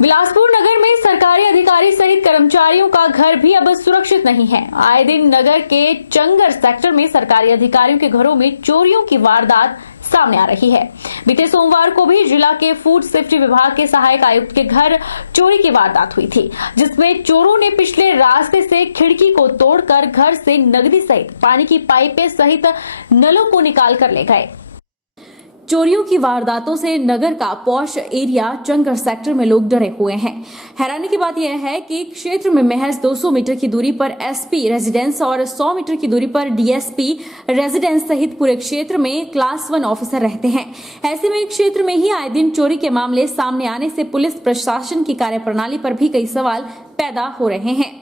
बिलासपुर नगर में सरकारी अधिकारी सहित कर्मचारियों का घर भी अब सुरक्षित नहीं है। आए दिन नगर के चंगर सेक्टर में सरकारी अधिकारियों के घरों में चोरियों की वारदात सामने आ रही है। बीते सोमवार को भी जिला के फूड सेफ्टी विभाग के सहायक आयुक्त के घर चोरी की वारदात हुई थी, जिसमें चोरों ने पिछले रास्ते से खिड़की को तोड़कर घर से नकदी सहित पानी की पाइपें सहित नलों को निकाल कर ले गए। चोरियों की वारदातों से नगर का पॉश एरिया चंगर सेक्टर में लोग डरे हुए हैं। हैरानी की बात यह है कि क्षेत्र में महज 200 मीटर की दूरी पर एसपी रेजिडेंस और 100 मीटर की दूरी पर डीएसपी रेजिडेंस सहित पूरे क्षेत्र में क्लास 1 ऑफिसर रहते हैं। ऐसे में क्षेत्र में ही आए दिन चोरी के मामले सामने आने से पुलिस प्रशासन की कार्यप्रणाली पर भी कई सवाल पैदा हो रहे हैं।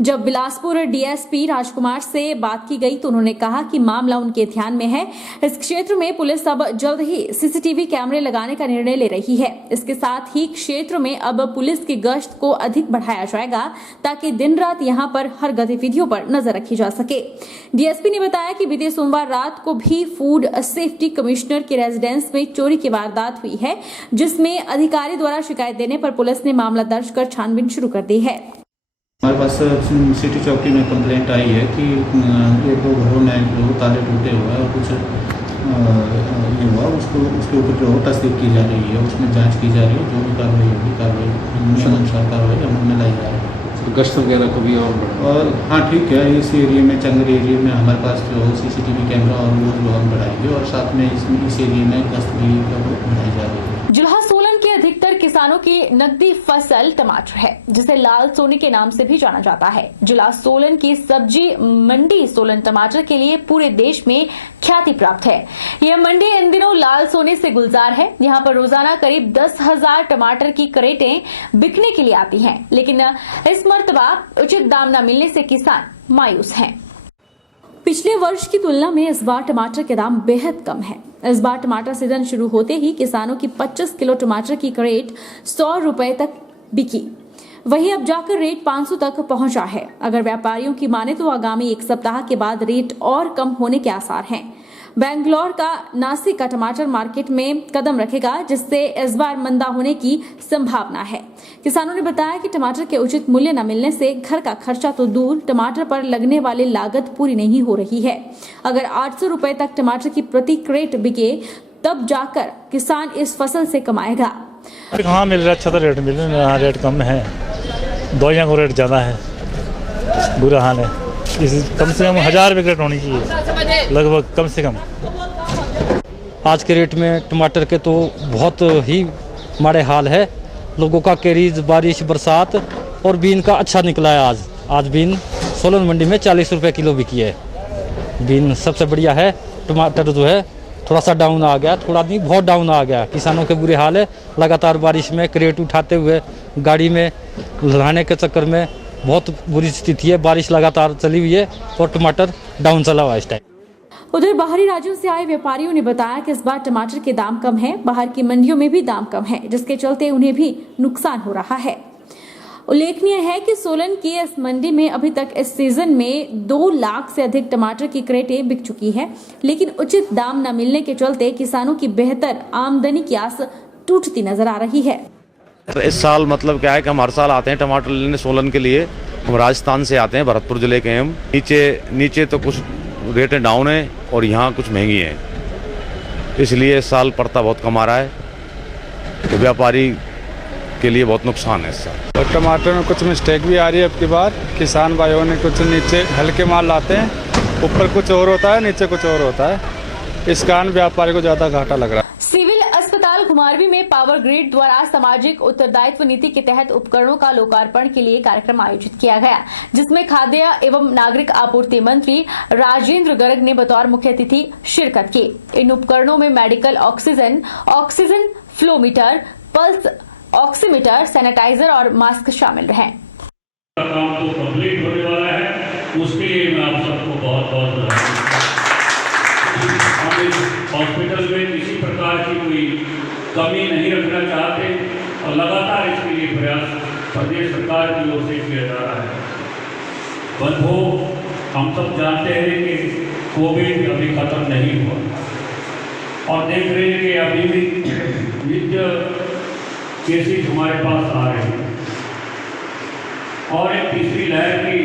जब बिलासपुर डीएसपी राजकुमार से बात की गई तो उन्होंने कहा कि मामला उनके ध्यान में है। इस क्षेत्र में पुलिस अब जल्द ही सीसीटीवी कैमरे लगाने का निर्णय ले रही है। इसके साथ ही क्षेत्र में अब पुलिस की गश्त को अधिक बढ़ाया जाएगा ताकि दिन रात यहां पर हर गतिविधियों पर नजर रखी जा सके। डीएसपी ने बताया कि बीते सोमवार रात को भी फूड सेफ्टी कमिश्नर के रेजिडेंस में चोरी की वारदात हुई है, जिसमें अधिकारी द्वारा शिकायत देने पर पुलिस ने मामला दर्ज कर छानबीन शुरू कर दी है। हमारे पास सिटी चौकी में कंप्लेंट आई है कि ये 2 घरों में जो ताले टूटे हुए हैं और कुछ ये हुआ, उसके ऊपर जो तस्दीक की जा रही है, उसमें जांच की जा रही है। जो भी कार्रवाई होगी कार्रवाई अनुसार कार्रवाई अमल में लाई जा रही है। गश्त वगैरह को भी और हाँ ठीक है, इस एरिया में चंगर एरिया में हमारे पास जो सीसीटीवी कैमरा और वो जो हम बढ़ाएंगे और साथ में इस एरिया में गश्त भी बढ़ाई जा रही है। जिला सोलन के अधिकतर किसानों की नकदी फसल टमाटर है, जिसे लाल सोने के नाम से भी जाना जाता है। जिला सोलन की सब्जी मंडी सोलन टमाटर के लिए पूरे देश में ख्याति प्राप्त है। यह मंडी इन दिनों लाल सोने से गुलजार है। यहाँ पर रोजाना करीब 10,000 टमाटर की क्रेटें बिकने के लिए आती हैं, लेकिन इस मर्तबा उचित दाम न मिलने से किसान मायूस हैं। पिछले वर्ष की तुलना में इस बार टमाटर के दाम बेहद कम है। इस बार टमाटर सीजन शुरू होते ही किसानों की 25 किलो टमाटर की क्रेट 100 रुपए तक बिकी। वहीं अब जाकर रेट 500 तक पहुंचा है। अगर व्यापारियों की माने तो आगामी 1 सप्ताह के बाद रेट और कम होने के आसार हैं। बेंगलोर का नासिक का टमाटर मार्केट में कदम रखेगा, जिससे इस बार मंदा होने की संभावना है। किसानों ने बताया कि टमाटर के उचित मूल्य न मिलने से घर का खर्चा तो दूर, टमाटर पर लगने वाली लागत पूरी नहीं हो रही है। अगर 800 रुपए तक टमाटर की प्रति क्रेट बिके तब जाकर किसान इस फसल से कमाएगा। कहाँ मिल रहा, अच्छा तो रेट मिल रहा है, रेट कम है, दवाइयाँ को रेट ज्यादा है, बुरा हाल है। कम से कम 1000 रुपये क्रेट होनी चाहिए लगभग, कम से कम। आज के रेट में टमाटर के तो बहुत ही माड़े हाल है। लोगों का कैरीज, बारिश, बरसात और बीन का अच्छा निकला है। आज बीन सोलन मंडी में 40 रुपये किलो बिकी है। बीन सबसे बढ़िया है। टमाटर जो है थोड़ा सा डाउन आ गया, थोड़ा नहीं बहुत डाउन आ गया। किसानों के बुरे हाल है। लगातार बारिश में क्रेट उठाते हुए गाड़ी में लाने के चक्कर में बहुत बुरी स्थिति है। बारिश लगातार चली हुई है और टमाटर डाउन चला हुआ है इस टाइम। उधर बाहरी राज्यों से आए व्यापारियों ने बताया कि इस बार टमाटर के दाम कम है। बाहर की मंडियों में भी दाम कम है, जिसके चलते उन्हें भी नुकसान हो रहा है। उल्लेखनीय है कि सोलन की इस मंडी में अभी तक इस सीजन में 2 लाख से अधिक टमाटर की क्रेटें बिक चुकी है, लेकिन उचित दाम न मिलने के चलते किसानों की बेहतर आमदनी की आस टूटती नजर आ रही है। इस साल मतलब क्या है कि हम हर साल आते हैं टमाटर लेने सोलन के लिए। हम राजस्थान से आते हैं, भरतपुर जिले के हम। नीचे तो कुछ रेटें डाउन है और यहाँ कुछ महंगी है, इसलिए इस साल पड़ता बहुत कम आ रहा है, तो व्यापारी के लिए बहुत नुकसान है इस साल। और टमाटर में कुछ मिस्टेक भी आ रही है अब की बार। किसान भाइयों ने कुछ नीचे हल्के माल लाते हैं, ऊपर कुछ और होता है, नीचे कुछ और होता है। इस कारण व्यापारी को ज्यादा घाटा लग रहा है। सिविल अस्पताल घुमारवी में पावर ग्रिड द्वारा सामाजिक उत्तरदायित्व नीति के तहत उपकरणों का लोकार्पण के लिए कार्यक्रम आयोजित किया गया, जिसमें खाद्य एवं नागरिक आपूर्ति मंत्री राजेंद्र गर्ग ने बतौर मुख्य अतिथि शिरकत की। इन उपकरणों में medical oxygen flowmeter, pulse oximeter, sanitiser और मास्क शामिल हैं। काम तो कंप्लीट होने वाला है, उसके लिए मैं आप सबको बहुत बधाई। हम इस हॉस्पिटल में किसी प्रकार की कोई कमी नहीं रखना चाहते और लगातार इसके लिए प्रयास प्रदेश सरकार की ओर से किया जा रहा है। बंद हो, हम सब जानते हैं कि कोविड अभी खत्म नहीं हुआ और देख रहे हैं कि अभी भी नित्य केसेस हमारे पास आ रहे हैं और एक तीसरी लहर की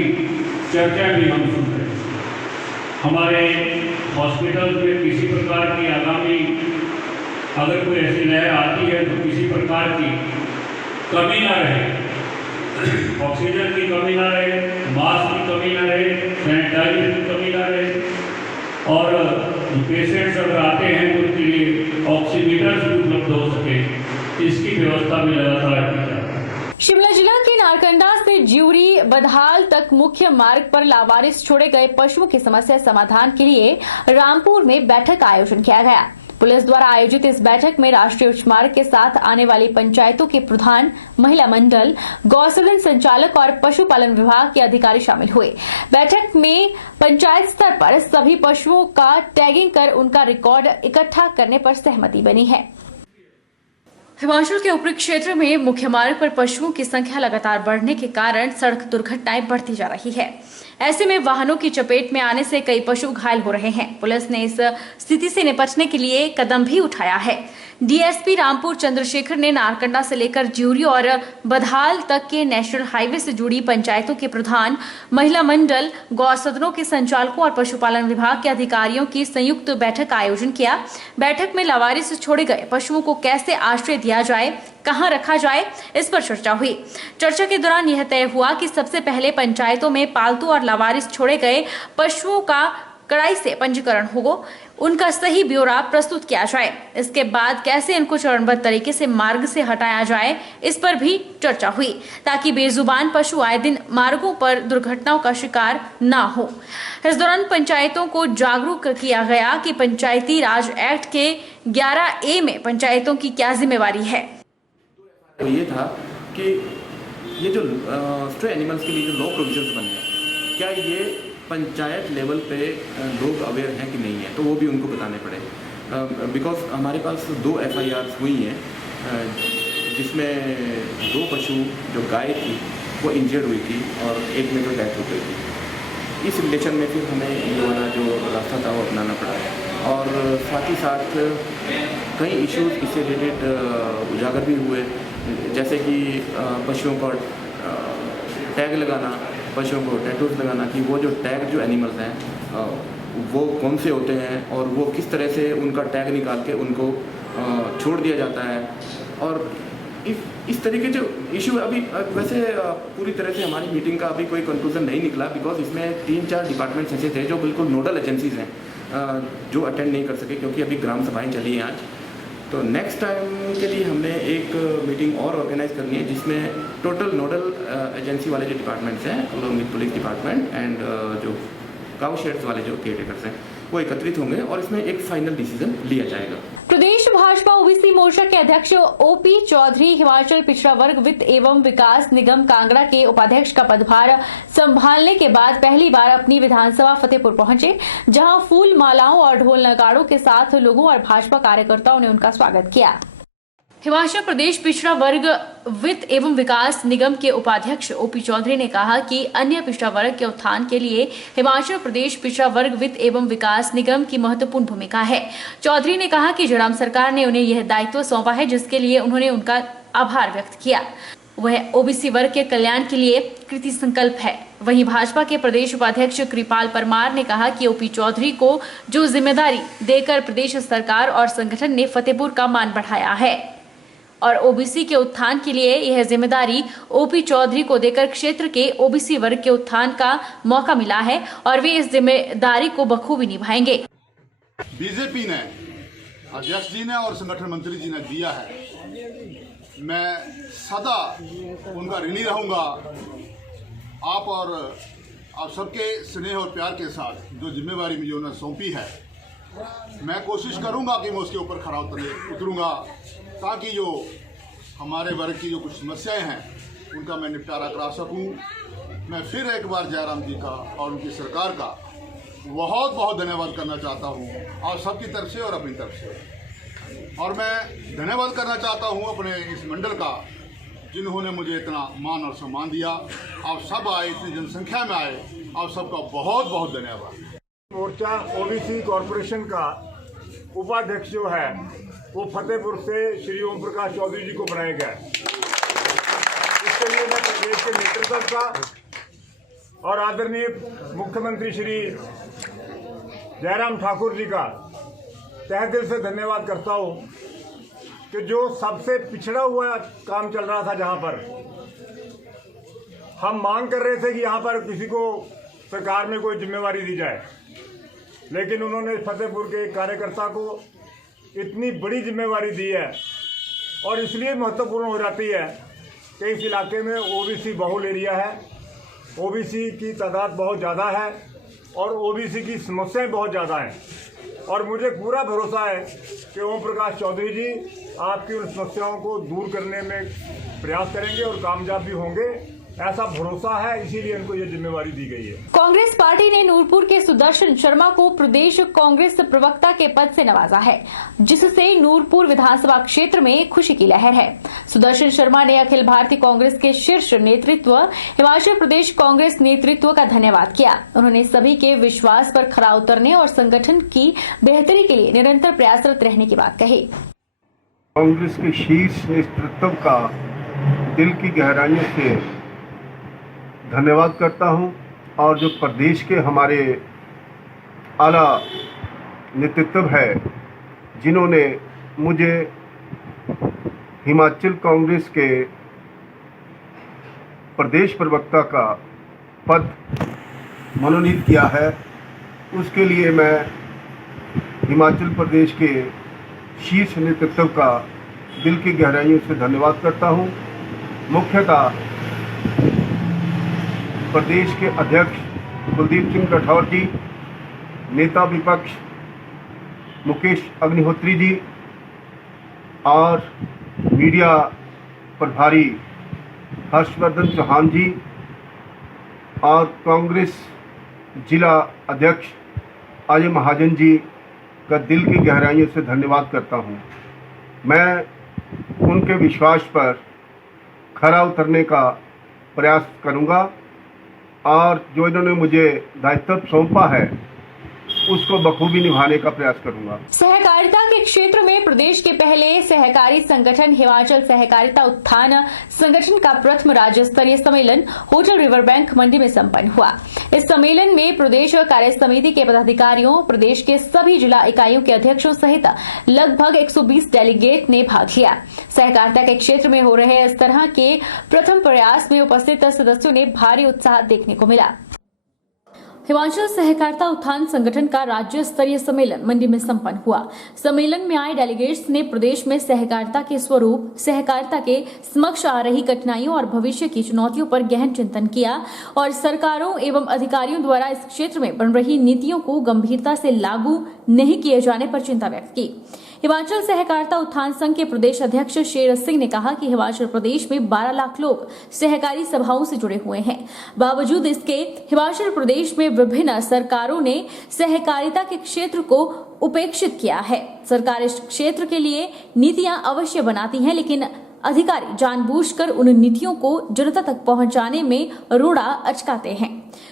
चर्चा भी हम सुन रहे हैं। हमारे हॉस्पिटल में किसी प्रकार की आगामी अगर कोई ऐसी लहर आती है तो किसी प्रकार की कमी ना रहे, ऑक्सीजन की कमी ना रहे, मास्क की कमी ना रहे, सैनिटाइजर की कमी ना रहे और पेशेंट्स अगर आते हैं तो उनके लिए ऑक्सीमीटर्स भी उपलब्ध हो सके, इसकी व्यवस्था भी लगातार की जाए। शिमला जिला के नारकंडा से ज्यूरी बदहाल तक मुख्य मार्ग पर लावारिस छोड़े गए पशुओं की समस्या समाधान के लिए रामपुर में बैठक का आयोजन किया गया। पुलिस द्वारा आयोजित इस बैठक में राष्ट्रीय उच्च मार्ग के साथ आने वाली पंचायतों के प्रधान, महिला मंडल, गौसदन संचालक और पशुपालन विभाग के अधिकारी शामिल हुए। बैठक में पंचायत स्तर पर सभी पशुओं का टैगिंग कर उनका रिकॉर्ड इकट्ठा करने पर सहमति बनी है। हिमाचल के ऊपरी क्षेत्र में मुख्य मार्ग पर पशुओं की संख्या लगातार बढ़ने के कारण सड़क दुर्घटनाएं बढ़ती जा रही है। ऐसे में वाहनों की चपेट में आने से कई पशु घायल हो रहे हैं। पुलिस ने इस स्थिति से निपटने के लिए कदम भी उठाया है। डीएसपी रामपुर चंद्रशेखर ने नारकंडा से लेकर ज्यूरी और बदहाल तक के नेशनल हाईवे से जुड़ी पंचायतों के प्रधान, महिला मंडल, गौसदनों के संचालकों और पशुपालन विभाग के अधिकारियों की संयुक्त बैठक का आयोजन किया। बैठक में लावारिस छोड़े गए पशुओं को कैसे आश्रय दिया जाए, कहां रखा जाए, इस पर चर्चा हुई। चर्चा के दौरान यह तय हुआ कि सबसे पहले पंचायतों में पालतू और लावारिस छोड़े गए पशुओं का कड़ाई से पंजीकरण हो, उनका सही ब्यौरा प्रस्तुत किया जाए। इसके बाद कैसे इनको चरणबद्ध तरीके से मार्ग से हटाया जाए, इस पर भी चर्चा हुई ताकि बेजुबान पशु आए दिन मार्गों पर दुर्घटनाओं का शिकार ना हो। इस दौरान पंचायतों को जागरूक किया गया कि पंचायती राज एक्ट के 11A में पंचायतों की क्या जिम्मेवारी है। तो ये था कि ये जो स्ट्रे एनिमल्स के लिए जो लॉ प्रोविजंस बने हैं, क्या ये पंचायत लेवल पे लोग अवेयर हैं कि नहीं है, तो वो भी उनको बताने पड़े। बिकॉज हमारे पास 2 FIRs हुई हैं जिसमें 2 पशु जो गाय थी वो इंजर्ड हुई थी और एक में तो डेथ हो गई थी। इस रिलेशन में फिर हमें ये वाला जो रास्ता था वो अपनाना पड़ा और साथ ही साथ कई इश्यूज इससे रिलेटेड उजागर भी हुए, जैसे कि पशुओं का टैग लगाना, पशुओं को टैटूज लगाना कि वो जो टैग जो एनिमल्स हैं वो कौन से होते हैं और वो किस तरह से उनका टैग निकाल के उनको छोड़ दिया जाता है। और इस तरीके जो इशू अभी वैसे पूरी तरह से हमारी मीटिंग का अभी कोई कंक्लूजन नहीं निकला, बिकॉज इसमें 3-4 डिपार्टमेंट्स ऐसे थे जो बिल्कुल नोडल एजेंसीज हैं जो अटेंड नहीं कर सके क्योंकि अभी ग्राम सभाएँ चली हैं आज। तो नेक्स्ट टाइम के लिए हमने एक मीटिंग और ऑर्गेनाइज करनी है जिसमें टोटल नोडल एजेंसी वाले जो डिपार्टमेंट्स हैं along with police department and जो काउ शेड्स वाले जो केयरटेकर्स हैं वो एकत्रित होंगे और इसमें एक फाइनल डिसीजन लिया जाएगा। प्रदेश भाजपा ओबीसी मोर्चा के अध्यक्ष ओपी चौधरी हिमाचल पिछड़ा वर्ग वित्त एवं विकास निगम कांगड़ा के उपाध्यक्ष का पदभार संभालने के बाद पहली बार अपनी विधानसभा फतेहपुर पहुंचे, जहां फूल मालाओं और ढोल नगाड़ों के साथ लोगों और भाजपा कार्यकर्ताओं ने उनका स्वागत किया। हिमाचल प्रदेश पिछड़ा वर्ग वित्त एवं विकास निगम के उपाध्यक्ष ओपी चौधरी ने कहा कि अन्य पिछड़ा वर्ग के उत्थान के लिए हिमाचल प्रदेश पिछड़ा वर्ग वित्त एवं विकास निगम की महत्वपूर्ण भूमिका है। चौधरी ने कहा कि जयराम सरकार ने उन्हें यह दायित्व सौंपा है जिसके लिए उन्होंने उनका आभार व्यक्त किया। वह ओबीसी वर्ग के कल्याण के लिए कृति संकल्प है। वहीं भाजपा के प्रदेश उपाध्यक्ष कृपाल परमार ने कहा कि ओपी चौधरी को जो जिम्मेदारी देकर प्रदेश सरकार और संगठन ने फतेहपुर का मान बढ़ाया है और ओबीसी के उत्थान के लिए यह जिम्मेदारी ओपी चौधरी को देकर क्षेत्र के ओबीसी वर्ग के उत्थान का मौका मिला है और वे इस जिम्मेदारी को बखूबी निभाएंगे। बीजेपी ने अध्यक्ष जी ने और संगठन मंत्री जी ने दिया है, मैं सदा उनका ऋणी रहूंगा। आप सबके स्नेह और प्यार के साथ जो जिम्मेवारी मुझे उन्होंने सौंपी है, मैं कोशिश करूंगा कि मैं उसके ऊपर खरा उतरूंगा ताकि जो हमारे वर्ग की जो कुछ समस्याएं हैं उनका मैं निपटारा करा सकूं। मैं फिर एक बार जयराम जी का और उनकी सरकार का बहुत बहुत धन्यवाद करना चाहता हूं आप सबकी तरफ से और अपनी तरफ से। और मैं धन्यवाद करना चाहता हूं अपने इस मंडल का जिन्होंने मुझे इतना मान और सम्मान दिया। आप सब आए, इतनी जनसंख्या में आए, आप सबका बहुत बहुत धन्यवाद। मोर्चा ओबीसी कॉरपोरेशन का उपाध्यक्ष जो है वो फतेहपुर से श्री ओम प्रकाश चौधरी जी को बनाया गया है। इसके लिए मैं प्रदेश के नेतृत्व का और आदरणीय मुख्यमंत्री श्री जयराम ठाकुर जी का तहे दिल से धन्यवाद करता हूँ कि जो सबसे पिछड़ा हुआ काम चल रहा था, जहाँ पर हम मांग कर रहे थे कि यहाँ पर किसी को सरकार में कोई जिम्मेवारी दी जाए, लेकिन उन्होंने फतेहपुर के एक कार्यकर्ता को इतनी बड़ी जिम्मेवारी दी है और इसलिए महत्वपूर्ण हो जाती है कि इस इलाके में ओबीसी बहुल एरिया है, ओबीसी की तादाद बहुत ज़्यादा है और ओबीसी की समस्याएं बहुत ज़्यादा हैं और मुझे पूरा भरोसा है कि ओम प्रकाश चौधरी जी आपकी उन समस्याओं को दूर करने में प्रयास करेंगे और कामयाब भी होंगे, ऐसा भरोसा है, इसीलिए उनको ये जिम्मेवारी दी गई है। कांग्रेस पार्टी ने नूरपुर के सुदर्शन शर्मा को प्रदेश कांग्रेस प्रवक्ता के पद से नवाजा है, जिससे नूरपुर विधानसभा क्षेत्र में खुशी की लहर है। सुदर्शन शर्मा ने अखिल भारतीय कांग्रेस के शीर्ष नेतृत्व, हिमाचल प्रदेश कांग्रेस नेतृत्व का धन्यवाद किया। उन्होंने सभी के विश्वास पर खरा उतरने और संगठन की बेहतरी के लिए निरंतर प्रयासरत रहने की बात कही। कांग्रेस के शीर्ष नेतृत्व का दिल की गहराइयों से धन्यवाद करता हूं और जो प्रदेश के हमारे आला नेतृत्व है, जिन्होंने मुझे हिमाचल कांग्रेस के प्रदेश प्रवक्ता का पद मनोनीत किया है, उसके लिए मैं हिमाचल प्रदेश के शीर्ष नेतृत्व का दिल की गहराइयों से धन्यवाद करता हूं। मुख्यतः प्रदेश के अध्यक्ष कुलदीप सिंह राठौर जी, नेता विपक्ष मुकेश अग्निहोत्री जी और मीडिया प्रभारी हर्षवर्धन चौहान जी और कांग्रेस जिला अध्यक्ष अजय महाजन जी का दिल की गहराइयों से धन्यवाद करता हूं। मैं उनके विश्वास पर खरा उतरने का प्रयास करूंगा और जो इन्होंने मुझे दायित्व सौंपा है उसको बखूबी निभाने का प्रयास करूंगा। सहकारिता के क्षेत्र में प्रदेश के पहले सहकारी संगठन हिमाचल सहकारिता उत्थान संगठन का प्रथम राज्य स्तरीय सम्मेलन होटल रिवर बैंक मंडी में संपन्न हुआ। इस सम्मेलन में प्रदेश कार्य समिति के पदाधिकारियों, प्रदेश के सभी जिला इकाइयों के अध्यक्षों सहित लगभग 120 डेलीगेट ने भाग लिया। सहकारिता के क्षेत्र में हो रहे इस तरह के प्रथम प्रयास में उपस्थित सदस्यों ने भारी उत्साह देखने को मिला। हिमाचल सहकारिता उत्थान संगठन का राज्य स्तरीय सम्मेलन मंडी में संपन्न हुआ। सम्मेलन में आए डेलीगेट्स ने प्रदेश में सहकारिता के स्वरूप, सहकारिता के समक्ष आ रही कठिनाइयों और भविष्य की चुनौतियों पर गहन चिंतन किया और सरकारों एवं अधिकारियों द्वारा इस क्षेत्र में बन रही नीतियों को गंभीरता से लागू नहीं किए जाने पर चिंता व्यक्त की। हिमाचल सहकारिता उत्थान संघ के प्रदेश अध्यक्ष शेर सिंह ने कहा कि हिमाचल प्रदेश में 12 लाख लोग सहकारी सभाओं से जुड़े हुए हैं। बावजूद इसके हिमाचल प्रदेश में विभिन्न सरकारों ने सहकारिता के क्षेत्र को उपेक्षित किया है। सरकार इस क्षेत्र के लिए नीतियां अवश्य बनाती हैं, लेकिन अधिकारी जानबूझकर उन नीतियों को जनता तक पहुंचाने में रोड़ा अचकाते हैं।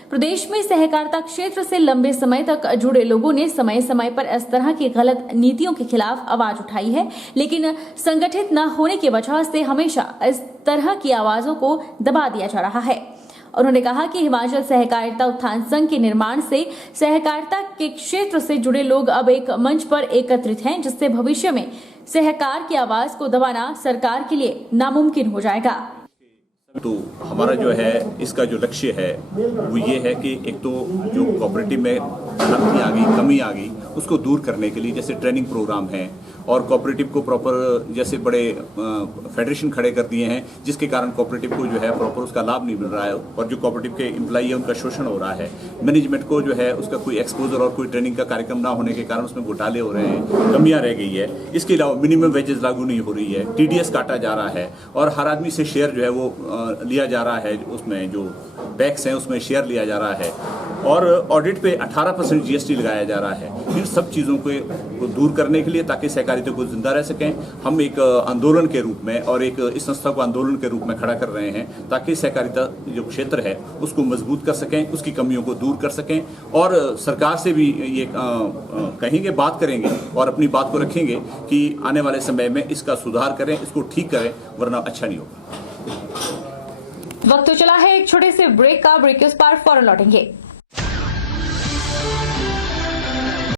प्रदेश में सहकारिता क्षेत्र से लंबे समय तक जुड़े लोगों ने समय समय पर इस तरह की गलत नीतियों के खिलाफ आवाज उठाई है, लेकिन संगठित न होने की वजह से हमेशा इस तरह की आवाजों को दबा दिया जा रहा है। उन्होंने कहा कि हिमाचल सहकारिता उत्थान संघ के निर्माण से सहकारिता के क्षेत्र से जुड़े लोग अब एक मंच पर एकत्रित हैं, जिससे भविष्य में सहकार की आवाज को दबाना सरकार के लिए नामुमकिन हो जाएगा। तो हमारा जो है इसका जो लक्ष्य है वो ये है कि एक तो जो कोऑपरेटिव में कमी आ गई उसको दूर करने के लिए जैसे ट्रेनिंग प्रोग्राम है और कोऑपरेटिव को प्रॉपर जैसे बड़े फेडरेशन खड़े कर दिए हैं, जिसके कारण कोऑपरेटिव को जो है प्रॉपर उसका लाभ नहीं मिल रहा है और जो कोऑपरेटिव के एम्प्लॉई है उनका शोषण हो रहा है। मैनेजमेंट को जो है उसका कोई एक्सपोजर और कोई ट्रेनिंग का कार्यक्रम ना होने के कारण उसमें घोटाले हो रहे हैं, कमियां रह गई है। इसके अलावा मिनिमम वेजेस लागू नहीं हो रही है, TDS काटा जा रहा है और हर आदमी से शेयर जो है वो लिया जा रहा है, उसमें जो टैक्स हैं उसमें शेयर लिया जा रहा है और ऑडिट पे 18% जीएसटी लगाया जा रहा है। इन सब चीज़ों को दूर करने के लिए ताकि सहकारिता को जिंदा रह सकें, हम एक आंदोलन के रूप में और एक इस संस्था को आंदोलन के रूप में खड़ा कर रहे हैं ताकि सहकारिता जो क्षेत्र है उसको मजबूत कर सकें, उसकी कमियों को दूर कर सकें और सरकार से भी ये कहेंगे, बात करेंगे और अपनी बात को रखेंगे कि आने वाले समय में इसका सुधार करें, इसको ठीक करें, वरना अच्छा नहीं होगा। वक्त तो चला है एक छोटे से ब्रेक का। ब्रेक के उस पार फौरन लौटेंगे।